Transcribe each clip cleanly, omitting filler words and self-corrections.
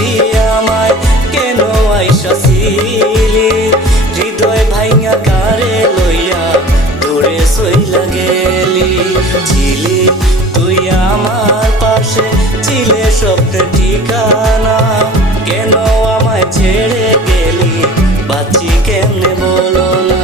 যাইবি আমায় কেন আইসাছিলি হৃদয় ভাইঙা কারে লইয়া দূরে সইলা গেলি ছিলি তুই আমার পাশে ছিলে স্বপ্নের ঠিকানা কেন আমায় ছেড়ে গেলি বাঁচি কেমনে বলো না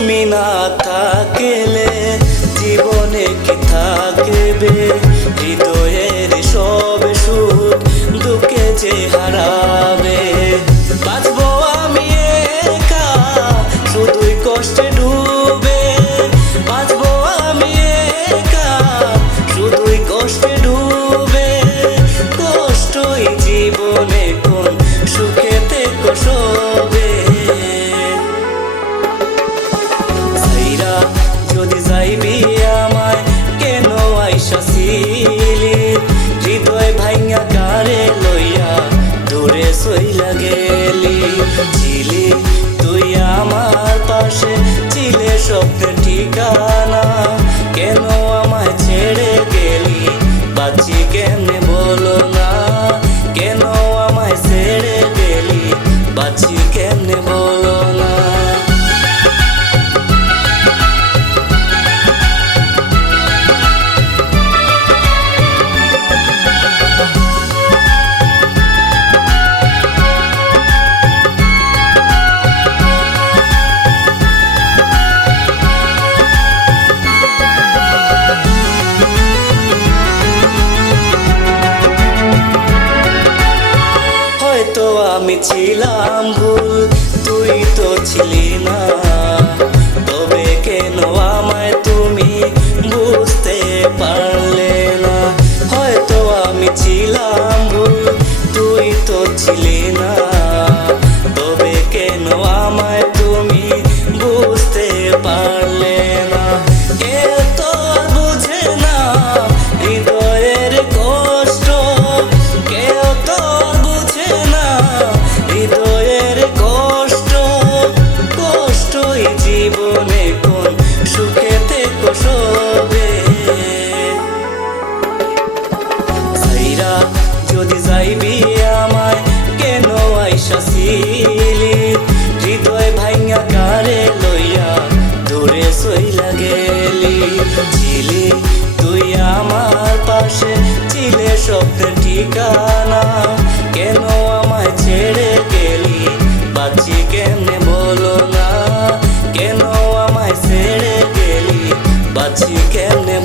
তুমি না থাকলে জীবনে কি থাকবে হৃদয়ের সব সুখ দুঃখে যে হারাবে বাঁচবো আমি একা শুধুই কষ্টে ডুবে বাঁচবো আমি একা শুধুই কষ্টে ডুবে কষ্টই জীবনে কোন সুখেতে কষবে যদি যাইবি আমায় কেন আইসাছিলি হৃদয় ভাইঙা কারে লইয়া দূরে সইলা গেলি ছিলি তুই আমার পাশে ছিলে স্বপ্নের ঠিকানা কেন আমায় ছেড়ে গেলি বাঁচি কেমনে বলো না কেন আমায় ছেড়ে গেলি বাঁচি কেমনে বলো না তো আমি ছিলাম ভুল তুই তো ছিলি না তবে কেন আমায় তুমি বুঝতে পারলে না হয়তো আমি ছিলাম ভুল তুই তো ছিলি না তবে কেন আমায় তুমি বুঝতে পারলে না কেউ তো বুঝে না হৃদয়ের কষ্ট কেউ তো হৃদয়ের কষ্ট কষ্টই জীবনে কোন সুখেতে কষবে সাইরা যদি যাইবি আমায় কেন আইসাছিলি হৃদয় ভাইঙা কারে লইয়া দূরে সইলা গেলি ছিলি তুই আমার পাশে ছিলে স্বপ্নের ঠিকানা কেন আমায় ছেড়ে গেলি বাঁচি কেমনে বলো না কেন আমায় ছেড়ে গেলি বাঁচি কেমনে